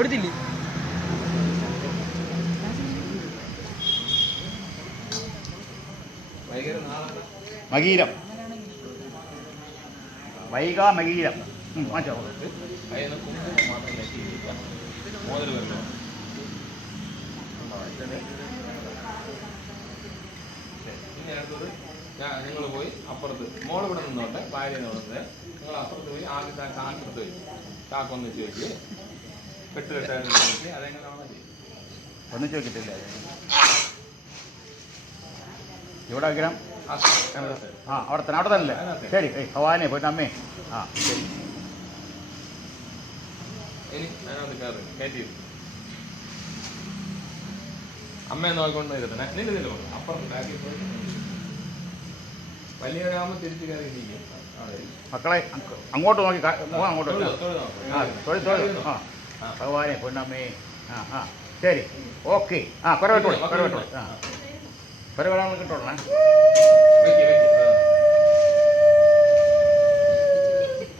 കൊടുത്തില്ലേ? മകീരം വൈകാ മകീരം മാറ്റോ ഇനി അടുത്തത് നിങ്ങൾ പോയി അപ്പുറത്ത് മോൾ ഇവിടെ നിന്നോട്ടെ, ഭാര്യ നിന്നോട്ടെ, നിങ്ങൾ അപ്പുറത്ത് പോയി ആദ്യം ചാക്കെടുത്ത് വെച്ച് ചാക്കൊന്ന് വെച്ച് വെച്ച് കെട്ടുകെട്ടായിരുന്നു വെച്ച് അതെങ്ങനെയാണോ ചെയ്യും. ഒന്നിച്ച് വെക്കിട്ടില്ല ഇവിടെ വയ്ക്കണം. ആ അവിടെ തന്നെ അല്ലേ? ശരി. ഭവാനെ പോയിട്ട് അമ്മേ. ആ ശരി. ഇനി അതിനകത്ത് കയറി കയറ്റി അമ്മയെ നോക്കിക്കൊണ്ട് ഇരുത്തണേ. നില്ല അപ്പുറത്ത് ബാക്കിൽ പോയി വലിയവരാകുമ്പോൾ തിരിച്ച് കയറി ഇരിക്കും. മക്കളെ അങ്ങോട്ട് നോക്കി അങ്ങോട്ട് ആ ഭഗവാനെ പൊന്നമ്മേ. ആ ആ ശരി ഓക്കെ. ആ കുറവെട്ടോളൂ കുറവെട്ടോളൂ. ആ കുറവെടാൻ കിട്ടോളേ.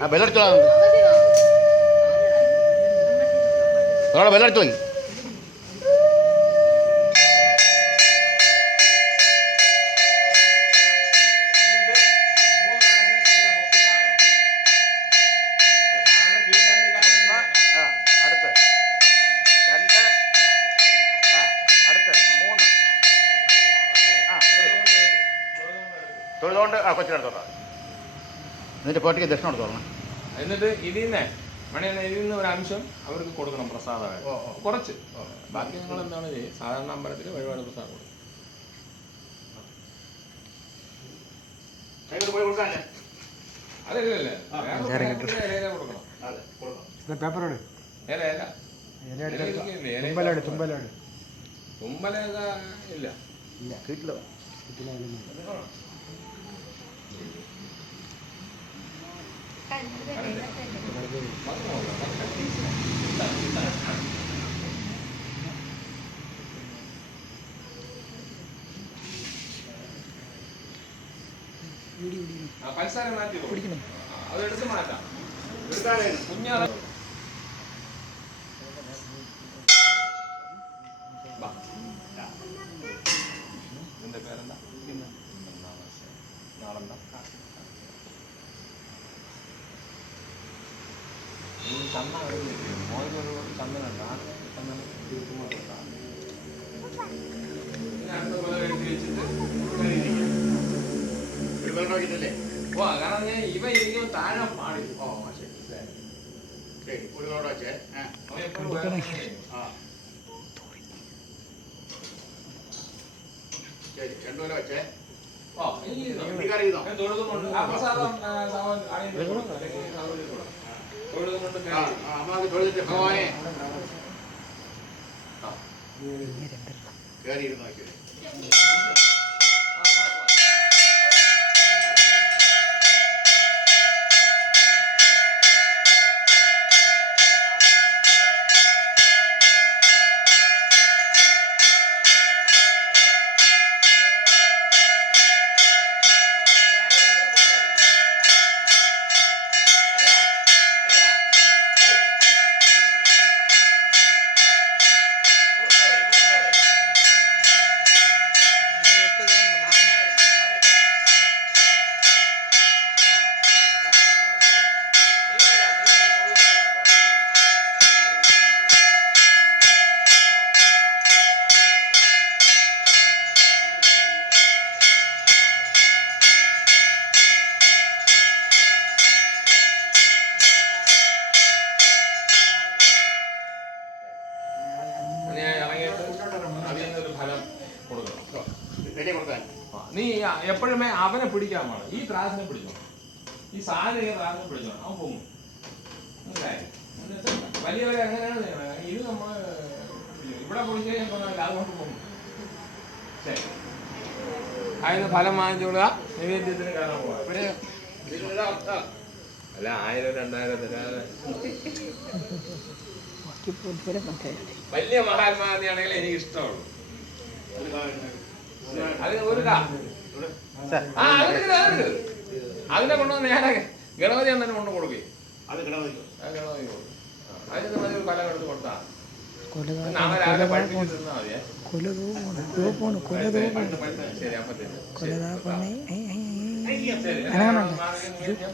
ആ ബെല്ലടിച്ചോളാം. അതോടെ ബെല്ലടിച്ചു പോയി. തൊഴുതുകൊണ്ട് ആ കൊച്ചിനടുത്തോട്ടാ. എന്നിട്ട് പോട്ടിക്ക് ദക്ഷിണ എടുത്തോളണം. എന്നിട്ട് ഇതിന്ന് മണിയാണ് ഇതിൽ നിന്ന് ഒരു അംശം അവർക്ക് കൊടുക്കണം പ്രസാദമായിട്ട് കുറച്ച്. ബാക്കി നിങ്ങൾ എന്താണ് ചെയ്യുക? സാധാരണ അമ്പലത്തിൽ വഴിപാട് പ്രസാദം കൊടുക്കും. അതല്ലേ കൊടുക്കണം. പേപ്പറോട് തുമ്പലേക ഇല്ല കിട്ടില്ല. പഞ്ചസാര മാറ്റി അതെടുത്ത് മാറ്റാം. കുഞ്ഞാ നിന്റെ പേരെന്താ? നാളെന്താ? ചന്ദന മോനൊരു ചന്ദനുണ്ട്. ആ ചന്ദനം അടുത്ത പോലെ എഴുതി വെച്ചിട്ട് ഓ കാരണം ഇവ ഇരിക്കും താഴെ പാടി. ഓ ശരി ശരി. ഒരു വെച്ചേ ശരി. രണ്ടുപേരെ വെച്ചേ. ഭഗവാനെ കയറിയിരുന്നു നോക്കിയത്. നീ എപ്പോഴുമേ അവനെ പിടിക്കാൻ വേണം. ഈ ത്രാസിനെ പിടിച്ചോ, ഈ സാധനം ത്രാസിനെ പിടിച്ചോ, അവൻ പൊങ്ങും. വലിയവരെ എങ്ങനെയാണ് ഇത് നമ്മൾ ഇവിടെ പൊടിച്ചു കഴിഞ്ഞാൽ അതുകൊണ്ട് പോകും. ശരി, അതിന് ഫലം വാങ്ങിച്ചോളുക. നിവേദ്യത്തിന് കാണാൻ പോവാ. അല്ല 1000 2000 തരാതെ വലിയ മഹാത്മാഗാന്ധിയാണെങ്കിൽ എനിക്ക് ഇഷ്ടമുള്ളൂ. അതിന് ഒരു അതിനെ കൊണ്ടുവന്ന് ഞാൻ ഗണപതി അണ്ണന് കൊണ്ട് കൊടുക്കുകയും ഗണപതി കൊടുക്കും. അതിന് മതി ഒരു കൊല കൊടുത്ത് കൊടുത്താ കൊലതാ നാളെ രാവിലെ പഠിപ്പിച്ച് തിന്നാ മതിയേ കൊലതോ പോണു കൊലതോ ശരി അപ്പത്തേക്ക് കൊലതാ പൊണ്ണേ ശരി അനങ്ങണല്ലോ